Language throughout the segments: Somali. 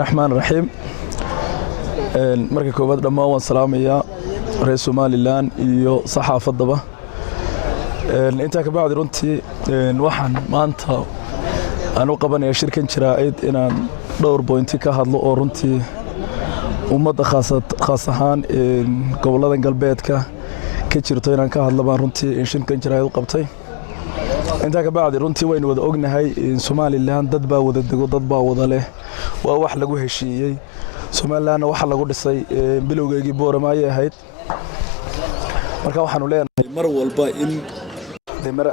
الرحمن الرحيم marka koobaad dhammaan waan salaamayaa reer Somaliland iyo saxaafadaba inta ka bacdi runtii waxaan maanta aan u qabanayaa shirkan jiraa'id inaan dhowr point ka hadlo oo runtii ummadda khaas ahaan gobolada galbeedka ka jirto inaan ka hadlo baan runtii shirkan jiraa'id u qabtay inta ka bacdi runtii waynu wada ognahay Somaliland dad baa wada dego dad baa wada leh waa wax lagu heshiiyay Somaliland waxa lagu dhisay bilowgeedii Boorama ay ahayd marka waxaanu leenahay mar walba in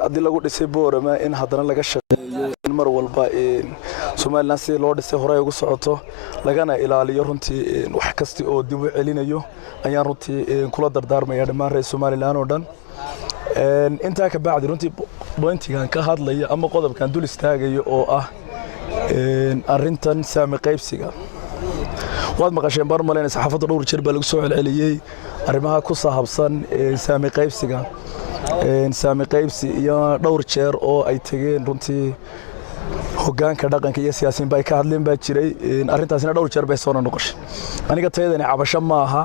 hadii lagu dhisay Boorama in hadana laga shaqeeyo in mar walba Somaliland si loo dhisay hore ugu socoto lagana ilaaliyo runtii wax kasta oo dib u celinayo ayaan runtii kula dardaarmaya dhammaan reer Somaliland oo dhan inta ka bacdi runtii pointigan ka hadlaya ama qodobkan dul istaagayo oo ah arintan saami qaybsiga waad maqasheen barmaleen saxaafadda dhowr jeer baa lagu soo celceliyay arrimaha ku saabsan saami qaybsi iyo dhowr jeer oo ay tageen runtii hoggaanka dhaqanka iyo siyaasiyiin bay ka hadleen baa jiray arintaasina dhowr jeer bay soo noqoshay aniga taydana cabasho ma aha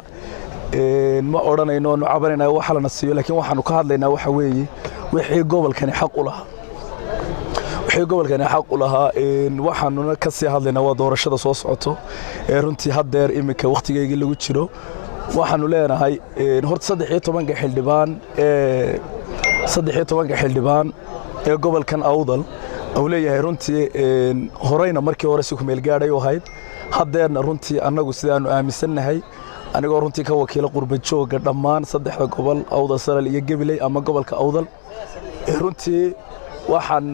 ma oranayno cabanayna waxa la nasiyo laakiin waxaanu ka hadlaynaa waxa weeye wixii gobolkani xaq u lahaa waxaanuna ka sii hadlaynaa waa doorashada soo socoto runtii haddeer imika waqtigeygii lagu jiro waxaanu leenahay horta 13 xildhibaan ee gobolkan Awdal oo leeyahay runtii horeyna markii hore si ku meel gaadhay oo ahayd haddeerna runtii annagu sidaanu aaminsanahay anigoo runtii ka wakiilo qurba jooga dhammaan saddexda gobol Awdal Salal iyo Gabiley ama gobolka Awdal runtii waxaan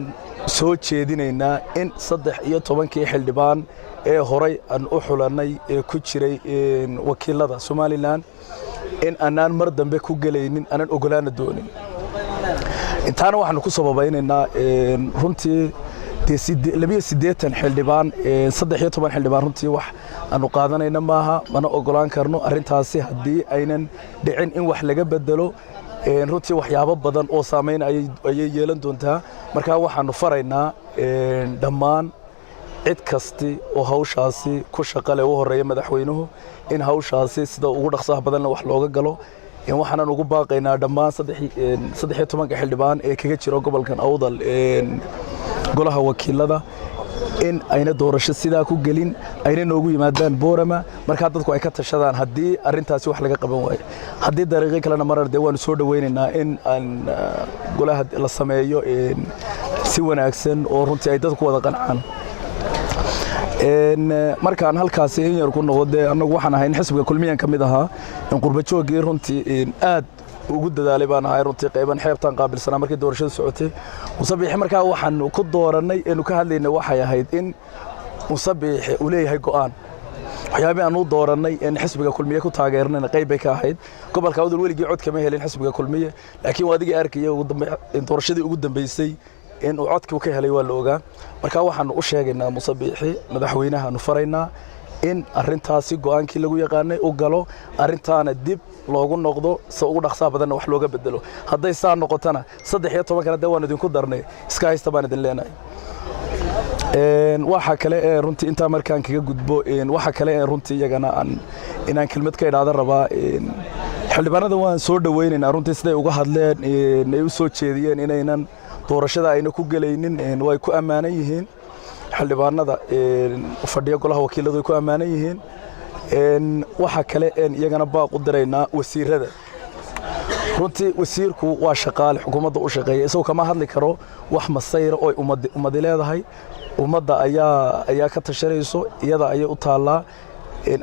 soo jeedinaynaa in 13 xildhibaan ee horay aan u xulanay ee ku jiray wakiilada Somaliland in aanan mar dambe ku galaynin aanan ogolaana doonin intaana waxaan ku sababaynaynaa runtii 82 xildhibaan 13 xildhibaan runtii wax aanu qaadanayna maaha mana ogolaan karno arintaasi hadii aynan dhicin in wax laga bedelo runtii waxyaabo badan oo saameyn ay yeelan doontaa marka waxaanu faraynaa dhammaan cid kasta oo hawshaasi ku shaqale u horeeya madaxweynuhu in hawshaasi sida ugu dhaqsaha badan wax looga galo waxaan ugu baaqaynaa dhammaan 13 xildhibaan ee kaga jira gobolkan Awdal golaha wakiilada in ayna doorasho sida ku galin ayna noogu yimaadaan Boorama marka dadku ay ka tashadaan hadii arintaasi wax laga qaban waayo hadii dariiqo kale mararde waan soo dhaweynaynaa in aan golaha la sameeyo si wanaagsan oo runtii ay dadku wada qancaan markaan halkaas in yar ku noqdo anagu waxaan ahayn xisbiga kulmiyan kamid ahaa in qurba joogii runtii aad ugu dadaalay baan ahay runtii qayban xeebtan qaabilsanaa markii doorashada socotay musabbixi markaa waxaan ku dooranay inuu ka hadlaynay waxay ahayd in musabbixi uu leeyahay go'aan waxyaabaha aan u dooranay in xisbiga kulmiye ku taageernayna qayb ay ka ahayd gobolka Awdal weligii cod kama helin xisbiga kulmiye laakiin waadiga arkay doorashadii ugu dambeysay in uu codku ka helay waa la ogaa marka waxaan u sheegaynaa musabbixi madaxweynaha nu faraynaa in arintaasi go'aankii lagu yaqaanay u galo arintaana dib loogu noqdo soo ugu dhaqsaha badan wax looga bedelo haday saa noqotana 13 kana dawaan idinku darnay iska haysta baan idin leenahay waxa kale ee runtii inta markaan kaga gudbo waxa kale ee runtii iyagana inaan kelmad ka iraado rabaa xildhibaanada waan soo dhaweynaynaa runtii siday uga hadleen ay u soo jeediyeen inaynan doorashada ayna ku galaynin way ku amaanan yihiin xildhibaanada fadhiya golaha wakiiladu ku amaanan yihiin waxa kale iyagana baaq u diraynaa wasiirada runtii wasiirku waa shaqaale xukuumadda u shaqeeya isagoo kama hadli karo wax masayra oo umad leedahay ummadda ayaa ka tashanayso iyada ayay u taalaa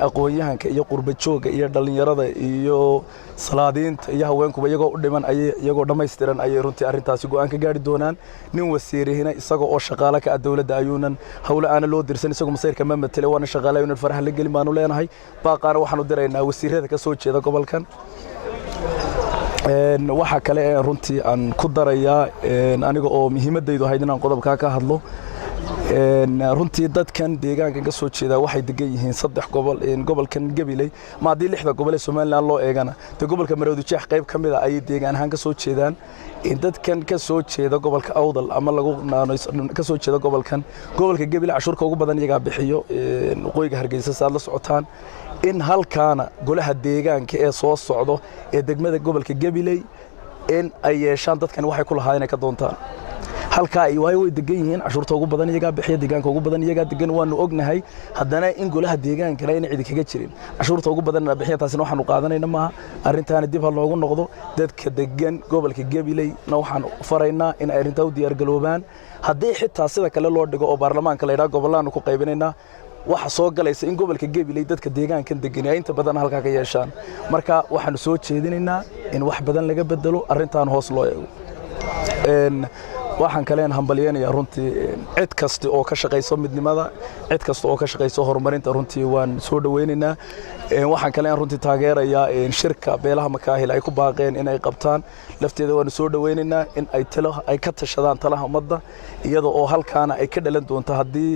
aqoonyahanka iyo qurba jooga iyo dhalinyarada iyo salaadiinta iyo haweenkuba iyagoo u dhiman iyagoo dhameystiran ayay runtii arintaasi go'aan ka gaari doonaan nin wasiirihina isagoo oo shaqaale ka dawladda ayuunan hawla aan loo dirsan isagoo masayrka ma matale waana shaqaale ayuunan faraha la gelin baanu leenahay baaqaana waxaanu diraynaa wasiirada ka soo jeeda gobolkan waxa kale ee runtii aan ku darayaa aniga oo muhiimadaydu ahayd inaan qodobka ka hadlo runtii dadkan deegaankan ka soo jeeda waxay degan yihiin 3 gobol gobolkan Gabiley ma hadii 6 gobol ee Soomaaliland loo eegana te gobolka Maroodi Jeex qayb kamid ah ay deegaan ahaan ka soo jeedaan dadkan ka soo jeeda gobolka Awdal ama lagu ka soo jeeda gobolka Gabiley cashuurka ugu badan iyaga bixiyo qoyga Hargeysa saad la socotaan in halkaana golaha deegaanka ee soo socdo ee degmada gobolka Gabiley in ay yeeshaan dadkan waxay ku lahaayeen ka doontaan halka ay way degan yihiin cashuurta ugu badan iyaga bixiyo deegaanka ugu badan iyaga degan waanu ognahay haddana in golaha deegaanka ay cid kaga jirin cashuurta ugu badan bixiyo taasina waxaanu qaadanayna ma arintaana dib hal loogu noqdo dadka degan gobolka Gabiley waxaan faraynaa in ay arinta u diyaar galoobaan haddii xitaa sida kale loo dhigo oo baarlamaanka la yiraahdo gobolada ku qaybinayna waxa soo galaysa in gobolka Gabiley dadka deegaankan degan ay inta badan halka ka yeeshaan marka waxaanu soo jeedinaynaa in wax badan laga bedelo arintan hoos loo eego waxaan kale hambalyeynaya runtii cid kasta oo ka shaqeyso midnimada cid kasta oo ka shaqeyso horumarinta runtii waan soo dhaweynaynaa waxaan kale runtii taageeraya shirka beelaha makaahil ay ku baaqeen in ay qabtaan lafteeda waan soo dhaweynaynaa in ay ka tashadaan talaha ummadda iyadoo oo halkaana ay ka dhalan doonto hadii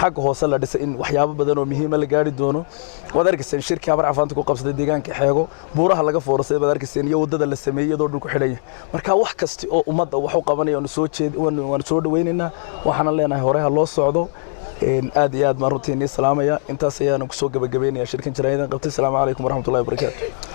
xaq hoose la dhisay in waxyaabo badan oo muhiim ah la gaari doono wad arkayseen shirkii habar cafaanta ku qabsaday deegaanka xeego buuraha laga foorasay wad arkayseen iyo wadada la sameeyay iyadoo dhulku xidhay marka wax kasta oo ummadda wax u qabanaya waan soo dhaweynaynaa waxaan leenahay hore ha loo socdo aad iyo aad ma runtii salaamaya intaas ayaan ku soo gabagabeynaya shirkan jiraayadan qabtay. Assalaamu calaykum waraxmatullaahi wabarakaatuh.